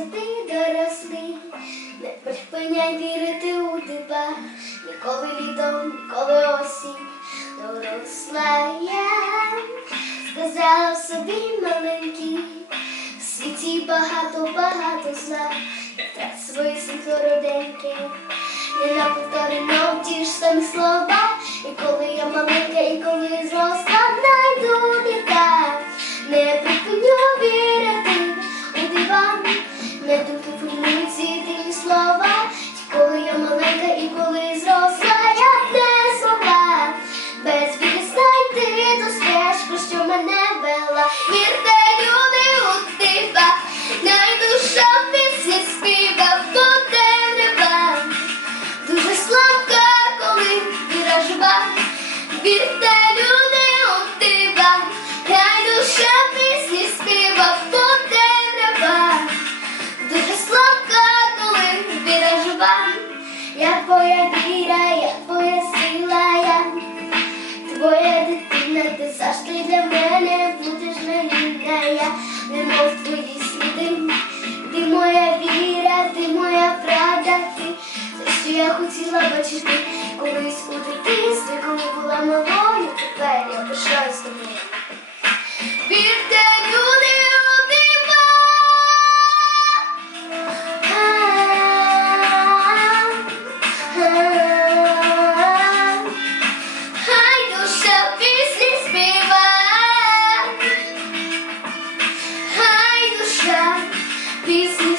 ти дорослий, не припиняй вірити у тебе, ніколи літо, ніколи осінь, доросла я, сказала собі маленький, в світі багато, багато зла, не втрать свої світло роденьке, не наповторено ті ж самі слова, і коли я маленька, і коли зросла, я твоя віра, я твоя сила, я твоя дитина, ти завжди для мене будеш навіка, я немов твої сліди. Ти моя віра, ти моя правда, ти все, що я хотіла бачити колись Please